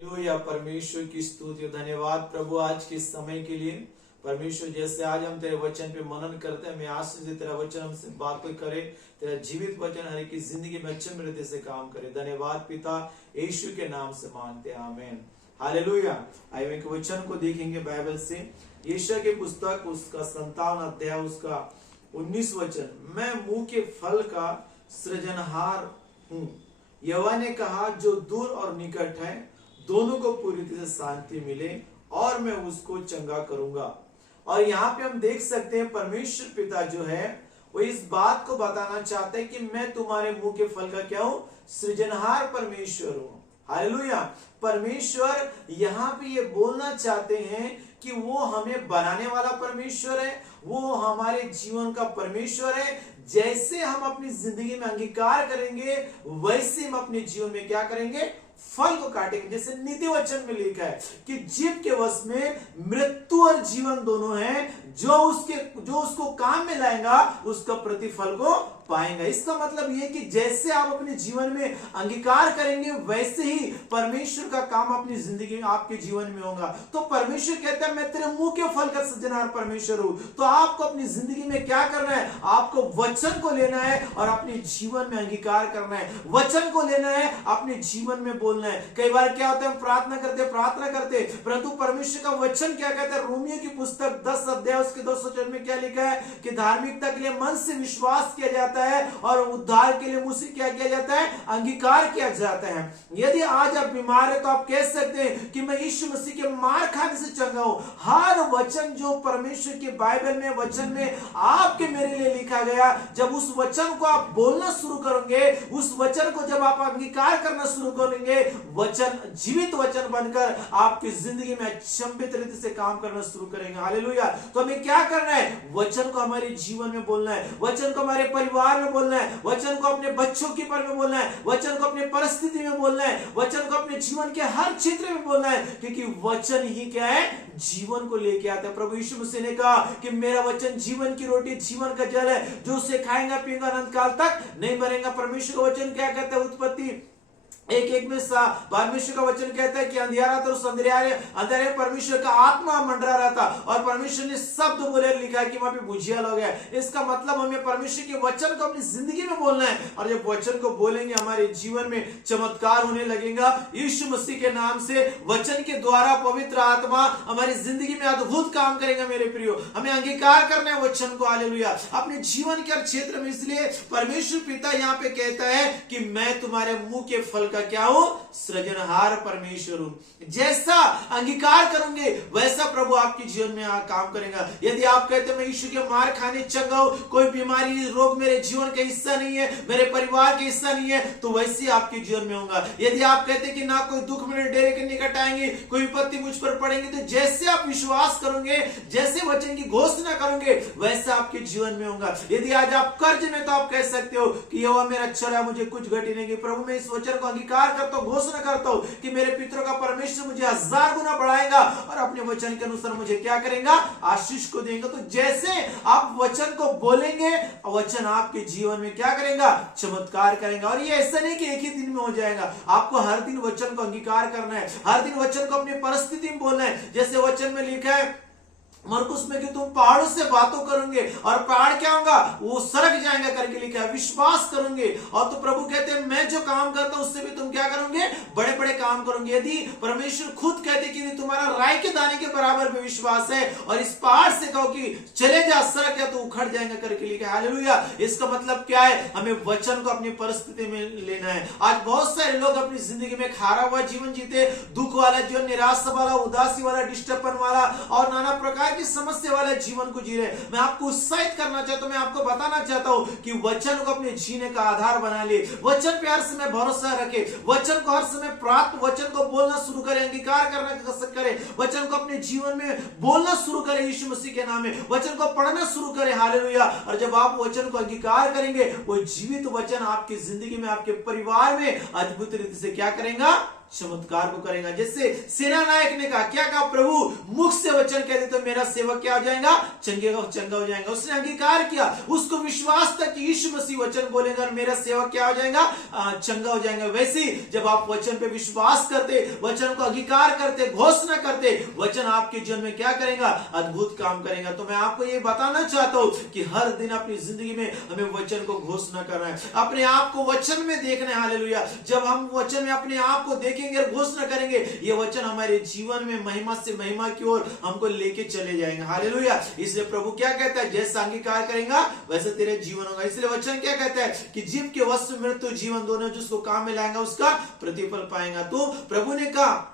या परमेश्वर की स्तुति धन्यवाद प्रभु आज के समय के लिए। परमेश्वर जैसे आज हम तेरे वचन पे मनन करते हैं, मैं आशीष दे तेरा वचन हमसे बात करे, तेरा जीवित वचन हर एक की जिंदगी में अच्छे मृत्यु से काम करे। धन्यवाद पिता यीशु के नाम से मांगते हैं, आमीन हालेलुया। आइए एक वचन को देखेंगे बाइबल से, यशायाह की पुस्तक उसका 57 अध्याय उसका 19 वचन। मैं मुंह के फल का सृजनहार हूँ, यहोवा ने कहा, जो दूर और निकट है दोनों को पूरी तरह से शांति मिले और मैं उसको चंगा करूंगा। और यहाँ पे हम देख सकते हैं परमेश्वर पिता जो है वो इस बात को बताना चाहते हैं कि मैं तुम्हारे मुंह के फल का क्या हूं, सृजनहार परमेश्वर हूं। हालेलुया। परमेश्वर यहाँ पे ये बोलना चाहते हैं कि वो हमें बनाने वाला परमेश्वर है, वो हमारे जीवन का परमेश्वर है। जैसे हम अपनी जिंदगी में अंगीकार करेंगे वैसे हम अपने जीवन में क्या करेंगे, फल को काटेंगे। जैसे नीति वचन में लिखा है कि जीव के वश में मृत्यु और जीवन दोनों हैं, जो उसको काम में लाएगा उसका प्रतिफल को पाएंगा। इसका मतलब यह कि जैसे आप अपने जीवन में अंगीकार करेंगे वैसे ही परमेश्वर का काम अपनी जिंदगी में आपके जीवन में होगा। तो परमेश्वर कहता है मैं तेरे मुंह के फल का सृजनहार परमेश्वर हूं। तो आपको अपनी जिंदगी में क्या करना है, आपको वचन को लेना है और अपने जीवन में अंगीकार करना है। वचन को लेना है, अपने जीवन में बोलना है। कई बार क्या होता है, हम प्रार्थना करते परंतु परमेश्वर का वचन क्या कहता है, रोमियो की पुस्तक 10 अध्याय उसके 2 में क्या लिखा है कि धार्मिकता के लिए मन से विश्वास किया जाता है और उद्धार के लिए मुझसे क्या किया जाता है, अंगीकार किया जाता है। यदि आज आप बीमार है तो आप कह सकते हैं कि मैं यीशु मसीह के मार खाने से चंगा हूं। हर वचन जो परमेश्वर के बाइबल में वचन में आपके मेरे लिए लिखा गया, जब उस वचन को आप बोलना शुरू करेंगे, उस वचन को जब आप अंगीकार करना शुरू करेंगे, वचन जीवित वचन बनकर आपकी जिंदगी में अचंभित रीति से काम करना शुरू करेंगे। हालेलुया। तो हमें क्या करना है, वचन को हमारे जीवन में बोलना है, वचन को हमारे परिवार में बोलना है, वचन को अपने बच्चों के पर में बोलना है, वचन को अपने परिस्थिति में बोलना है, वचन को अपने जीवन के हर क्षेत्र में बोलना है, क्योंकि वचन ही क्या है, जीवन को लेके आता है। प्रभु यीशु मसीह ने कहा कि मेरा वचन जीवन की रोटी जीवन का जल है, जो उसे खाएगा पिएगा अनंत काल तक नहीं मरेगा। परमेश्वर का वचन क्या कहता है, उत्पत्ति 1:1 में परमेश्वर का वचन कहता है कि अंधियारा था, उस अंधेरे परमेश्वर का आत्मा मंडरा रहा था और परमेश्वर ने शब्द बोले, लिखा है कि वहां पे बुझियाल हो गया। इसका मतलब हमें परमेश्वर के वचन को अपनी जिंदगी में बोलना है, और जब वचन को बोलेंगे हमारे जीवन में चमत्कार होने लगेगा। यीशु मसीह के नाम से वचन के द्वारा पवित्र आत्मा हमारी जिंदगी में अद्भुत काम करेगा। मेरे प्रियो, हमें अंगीकार करना है वचन को। हालेलुया। अपने जीवन के हर क्षेत्र में, इसलिए परमेश्वर पिता यहाँ पे कहता है कि मैं तुम्हारे मुंह के फल का क्या हूं, सृजनहार परमेश्वर हूं। जैसा अंगीकार करोगे वैसा प्रभु आपके जीवन में काम करेगा। यदि आप कहते हैं मैं यीशु के मार खाने चंगा हूं, कोई बीमारी रोग मेरे जीवन का हिस्सा नहीं है, मेरे परिवार का हिस्सा नहीं है, तो वैसे आपके जीवन में होगा। यदि आप कहते हैं कि ना कोई दुख मेरे डेरे के निकट आएंगे, कोई विपत्ति मुझ पर पड़ेंगे, तो जैसे आप विश्वास करोगे, जैसे वचन की घोषणा करोगे, वैसा आपके जीवन में होगा। यदि आज आप कर्ज में, तो आप कह सकते हो कि यहोवा मेरा अच्छा रहा, मुझे कुछ घटी नहीं। प्रभु मैं इस वचन को अंगीकार करता हूं, घोषणा करता हूं कि मेरे पितरों का परमेश्वर मुझे 1000 गुना बढ़ाएगा और अपने वचन के अनुसार मुझे क्या करेगा, आशीष को देंगे। तो जैसे आप वचन को बोलेंगे, वचन आपके जीवन में क्या करेगा, चमत्कार करेगा। और ये ऐसा नहीं कि एक ही दिन में हो जाएगा, आपको हर दिन वचन को अंगीकार करना है, हर दिन वचन को अपनी परिस्थिति में बोलना है। जैसे वचन में लिखा है मरकुस में कि तुम पहाड़ों से बातों करोगे और पहाड़ क्या होगा, वो सरक जाएंगे करके लिखा है। विश्वास करोगे, और तो प्रभु कहते हैं मैं जो काम करता हूं उससे भी तुम क्या करोगे, बड़े बड़े काम करोगे। यदि परमेश्वर खुद कहते कि तुम्हारा राई के दाने के बराबर में विश्वास है और इस पहाड़ से कहो कि चले जा, सरक जा, तो उखड़ जाएंगे करके लिखा है। हालेलुया। इसका मतलब क्या है, हमें वचन को अपनी परिस्थिति में लेना है। आज बहुत सारे लोग अपनी जिंदगी में खारा हुआ जीवन जीते, दुख वाला जीवन, निराशा वाला, उदासी वाला, डिस्टर्बन वाला और नाना प्रकार की समस्या वाले जीवन को जी रहे। मैं आपको उत्साहित करना चाहता हूं, मैं आपको बताना चाहता हूं कि वचन को अपने जीने का आधार बना ले। वचन पे हर समय भरोसा रखे, वचन को हर समय प्राप्त, वचन को बोलना शुरू करें, अंगीकार करना करें, वचन को अपने जीवन में बोलना शुरू करें यीशु मसीह के नाम में, वचन को पढ़ना शुरू करें। हालेलुया। और जब आप वचन को अंगीकार करेंगे, वो जीवित वचन आपकी जिंदगी में, आपके परिवार में अद्भुत रीति से क्या करेगा, चमत्कार को करेगा। जैसे सेना नायक ने कहा, क्या कहा, प्रभु मुख से वचन कह दे तो मेरा सेवक क्या हो जाएगा, चंगा हो जाएगा। उसने अंगीकार किया, उसको विश्वास था कि यीशु मसीह वचन बोलेगा और मेरा सेवक क्या हो जाएगा, चंगा हो जाएगा। वैसे ही जब आप वचन पे विश्वास करते, वचन को अंगीकार करते, घोषणा करते, वचन आपके जीवन में क्या करेगा, अद्भुत काम करेगा। तो मैं आपको ये बताना चाहता हूं कि हर दिन अपनी जिंदगी में हमें वचन को घोषणा करना है, अपने आप को वचन में देखना है। हालेलुया। जब हम वचन में अपने आप को देखेंगे और घोषणा करेंगे, ये वचन हमारे जीवन में महिमा से महिमा की ओर हमको लेके चले जाएंगे। हालेलुया। इसलिए प्रभु क्या कहता है, जैसा अंगीकार करेगा वैसे तेरे जीवन होगा। इसलिए वचन क्या कहता है कि जीव के वश में मृत्यु जीवन दोनों जिसको काम में लाएगा उसका प्रतिफल पाएगा। तो प्रभु ने कहा,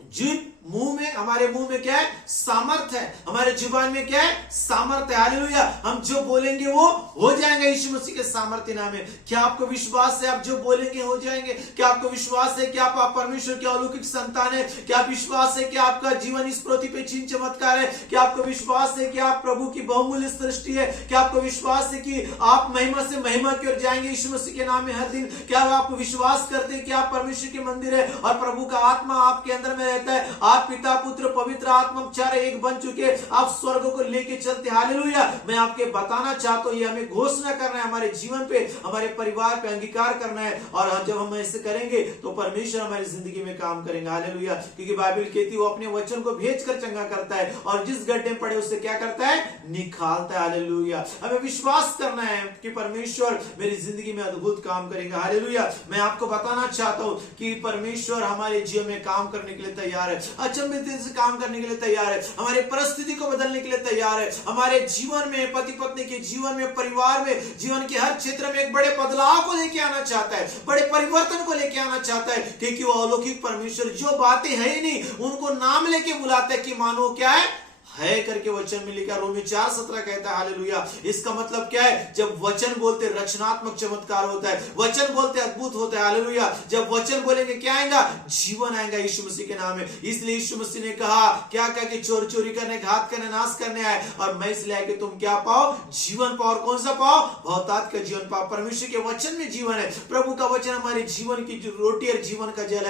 जीव मुंह में, हमारे मुंह में क्या है, सामर्थ्य है, हमारे जुबान में क्या है, सामर्थ्य है। हालेलुया। हम जो बोलेंगे वो हो जाएगा यीशु मसीह के सामर्थ्य नाम में। क्या आपको विश्वास है आप जो बोलेंगे हो जाएंगे? क्या आपको विश्वास है कि आप परमेश्वर के अलौकिक संतान है? क्या आप विश्वास है कि आपका जीवन इस पृथ्वी पे चिन्ह चमत्कार है? क्या आपको विश्वास है कि आप प्रभु की बहुमूल्य सृष्टि है? क्या आपको विश्वास है कि आप महिमा से महिमा की ओर जाएंगे यीशु मसीह के नाम में हर दिन? क्या आप विश्वास करते हैं कि आप परमेश्वर के मंदिर है और प्रभु का आत्मा आपके अंदर में रहता है? आप पिता पुत्र पवित्र आत्मा चार एक बन चुके, आप स्वर्ग को लेके चलते। हालेलुया। मैं आपके बताना चाहता हूं, ये हमें घोषणा करना है, हमारे जीवन पे, हमारे परिवार पे अंगीकार करना है। और जब हम ऐसे करेंगे तो परमेश्वर हमारी जिंदगी में काम करेंगे। हालेलुया। क्योंकि बाइबल कहती है वो अपने वचन को भेजकर चंगा करता है और जिस गड्ढे में पड़े उससे क्या करता है, निकालता है। हालेलुया। हमें विश्वास करना है कि परमेश्वर मेरी जिंदगी में अद्भुत काम करेगा। हालेलुया। मैं आपको बताना चाहता हूं कि परमेश्वर हमारे जीवन में काम करने के लिए तैयार है, अचंभित से काम करने के लिए तैयार है, हमारे परिस्थिति को बदलने के लिए तैयार है। हमारे जीवन में, पति पत्नी के जीवन में, परिवार में, जीवन के हर क्षेत्र में एक बड़े बदलाव को लेके आना चाहता है, बड़े परिवर्तन को लेके आना चाहता है। क्योंकि वो अलौकिक परमेश्वर जो बातें है ही नहीं उनको नाम लेके बुलाता है कि मानो क्या है करके वचन में लिखा। रोमी 4:17 कहता है। हालेलुया। इसका मतलब क्या है, जब वचन बोलते रचनात्मक चमत्कार होता है, वचन बोलते अद्भुत होता है। हालेलुया। जब वचन बोलेंगे क्या आएगा, जीवन आएगा यीशु मसीह के नाम में। इसलिए यीशु मसीह ने कहा, क्या कहा कि चोरी करने, घात करने, नाश करने आए और मैं इसलिए आया कि तुम क्या पाओ, जीवन पाओ। और कौन सा पाओ, बहुतायत का जीवन पाओ। परमेश्वर के वचन में जीवन है। प्रभु का वचन हमारे जीवन की जो रोटी और जीवन का जल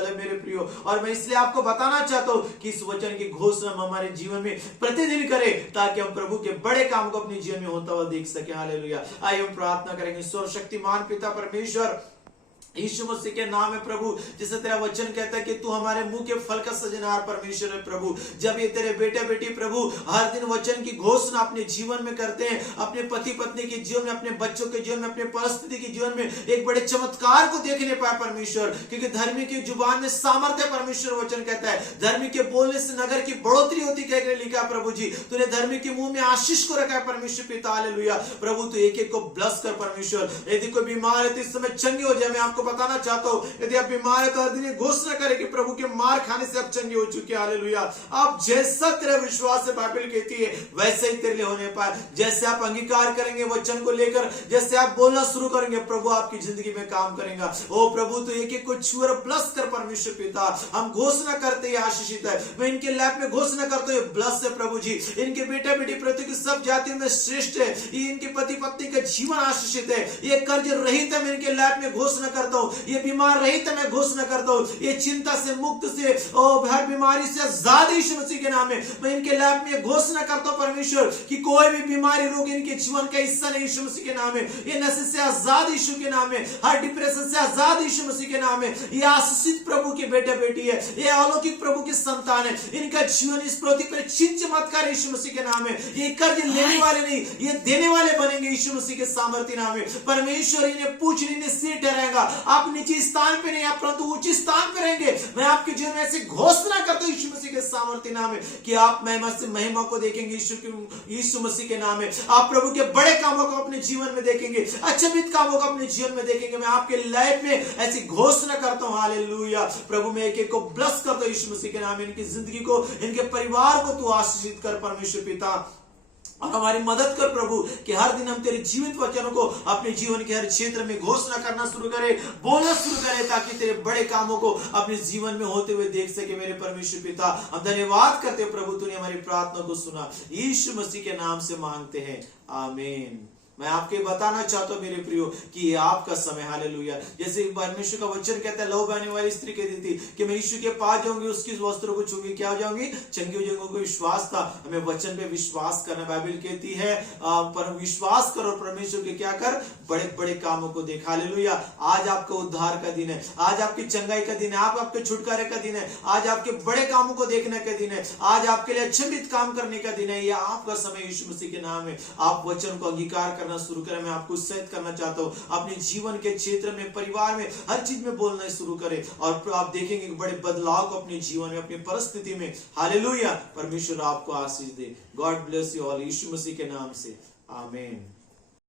है मेरे प्रियो। और मैं इसलिए आपको बताना चाहता हूं कि इस वचन की घोषणा हमारे जीवन में प्रतिदिन करें ताकि हम प्रभु के बड़े काम को अपने जीवन में होता हुआ देख सके। हालेलुया। आइए हम प्रार्थना करेंगे। सर्वशक्तिमान पिता परमेश्वर, यीशु मसीह के नाम में प्रभु, जैसे तेरा वचन कहता है कि तू हमारे मुंह के फल का सजनहार परमेश्वर है प्रभु। जब ये तेरे बेटे बेटी प्रभु हर दिन वचन की घोषणा अपने जीवन में करते हैं, अपने पति पत्नी के जीवन में, अपने बच्चों के जीवन में, अपने परिस्थिति के जीवन में एक बड़े चमत्कार को देखने पाए परमेश्वर। क्योंकि धर्मी की जुबान में सामर्थ्य परमेश्वर वचन कहता है, धर्मी के बोलने से नगर की बढ़ोतरी होती कहकर लिखा। प्रभु जी तूने धर्मी के मुंह में आशीष को रखा है परमेश्वर पिता। हालेलुया। प्रभु तू एक एक को ब्लेस कर परमेश्वर। यदि कोई बीमार है तो इस समय चंगे हो जाए। मैं आपको बताना चाहता हूं, यदि आप बीमार है तो हर दिन घोषणा करें कि प्रभु के मार खाने से आप चंगे हो चुके हैं। हालेलुया। आप जैसा तेरा विश्वास है, बाइबल कहती है वैसे ही तेरे लिए होने पाए। जैसे आप अंगीकार करेंगे वचन को लेकर, जैसे आप बोलना शुरू करेंगे, प्रभु आपकी जिंदगी में काम करेगा। ओ प्रभु तो एक एक को छू और ब्लेस कर परमेश्वर पिता। हम घोषणा करते हैं आशीषित है। मैं इनके लाइफ में घोषणा करता हूं ब्लेस है प्रभु जी। इनके बेटा बेटी पृथ्वी की सब जातियों में श्रेष्ठ है। इनके पति पत्नी का जीवन आशीषित है। ये कर्ज रहित है, मैं इनके लाइफ में घोषणा करता हूं। ये बीमार रहित है, मैं घोषणा करता हूं। ये चिंता से मुक्त से, हर बीमारी से आजाद यीशु मसीह के नाम में मैं इनके लाइफ में घोषणा करता हूं परमेश्वर कि कोई भी बीमारी रोग इनके जीवन का हिस्सा नहीं यीशु मसीह के नाम में। ये नशे से आजाद यीशु के नाम में, हर डिप्रेशन से आजाद यीशु मसीह के नाम में। ये आशीषित प्रभु के बेटे बेटी है, ये अलौकिक प्रभु की संतान है। इनका जीवन इस पृथ्वी पर चिन्ह चमत्कार यीशु मसीह के नाम में। ये कर्ज लेने वाले नहीं, ये देने वाले बनेंगे यीशु मसीह के सामर्थ्य नाम में। परमेश्वर इन्हें पूछ इन्हें सिर ठहराएगा। आप नीचे स्थान पे नहीं, आप परंतु उच्च स्थान पे रहेंगे। मैं आपके जीवन में ऐसी घोषणा करता हूं यीशु मसीह के सामर्थ्य नाम में कि आप महिमा से महिमा को देखेंगे यीशु मसीह के नाम में। आप प्रभु के बड़े कामों को अपने जीवन में देखेंगे, अचंभित कामों को अपने जीवन में देखेंगे। मैं आपके लाइफ में ऐसी घोषणा करता हूं। हालेलुया। प्रभु मैं एक एक को ब्लेस करता हूं यीशु मसीह के नाम में। इनकी जिंदगी को, इनके परिवार को तू आशीषित कर परमेश्वर पिता, और हमारी मदद कर प्रभु कि हर दिन हम तेरे जीवित वचनों को अपने जीवन के हर क्षेत्र में घोषणा करना शुरू करें, बोलना शुरू करें, ताकि तेरे बड़े कामों को अपने जीवन में होते हुए देख सके मेरे परमेश्वर पिता। हम धन्यवाद करते हैं प्रभु, तूने हमारी प्रार्थना को सुना। यीशु मसीह के नाम से मांगते हैं, आमीन। मैं आपके बताना चाहता हूं मेरे प्रियो कि ये आपका समय, हालेलुया। जैसे परमेश्वर का वचन कहता है, लहू बहने वाली स्त्री कहती थी कि मैं यीशु के पास जाऊंगी, उसकी वस्त्रों को छूंगी, क्या हो जाऊंगी, चंगी हो जाऊंगी। विश्वास था, हमें वचन पे विश्वास करना। बाइबल कहती है पर विश्वास करो परमेश्वर के, क्या कर, बड़े बड़े कामों को देख, हालेलुया। आज आपका उद्धार का दिन है, आज आपकी चंगाई का दिन है, आपके छुटकारे का दिन है, आज आपके बड़े कामों को देखने का दिन है, आज आपके लिए अचंभित काम करने का दिन है। यह आपका समय यीशु मसीह के नाम है। आप वचन को अंगीकार करना शुरू करें। मैं आपको उत्साहित करना चाहता हूं, अपने जीवन के क्षेत्र में, परिवार में, हर चीज में बोलना शुरू करें और आप देखेंगे बड़े बदलाव को अपने जीवन में, अपनी परिस्थिति में, हालेलुया। परमेश्वर आपको आशीष दे। गॉड ब्लेस यू ऑल, यीशु मसीह के नाम से, आमीन।